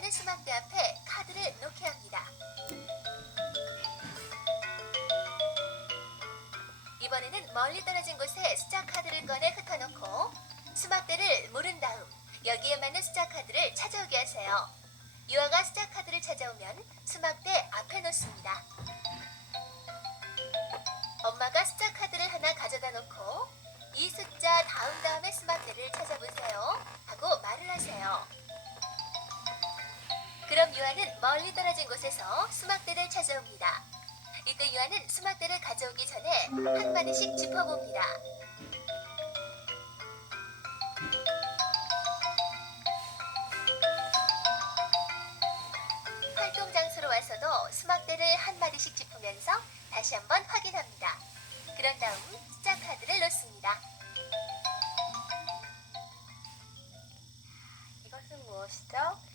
않은 수막대 앞에 카드를 놓게 합니다. 이번에는 멀리 떨어진 곳에 숫자 카드를 꺼내 흩어놓고 수막대를 물은 다음 여기에 맞는 숫자 카드를 찾아오게 하세요. 유아가 숫자 카드를 찾아오면 수막대 앞에 놓습니다. 엄마가 숫자 카드를 하나 가져다 놓고 이 숫자 다음 다음에 수막대를 찾아보세요 하고 말을 하세요. 그럼 유아는 멀리 떨어진 곳에서 수막대를 찾아옵니다. 이때 유아는 수막대를 가져오기 전에 한 마디씩 짚어봅니다. 활동 장소로 와서도 수막대를 한 마디씩 짚으면서 다시 한번 확인합니다. 그런 다음 숫자 카드를 놓습니다. 이것은 무엇이죠?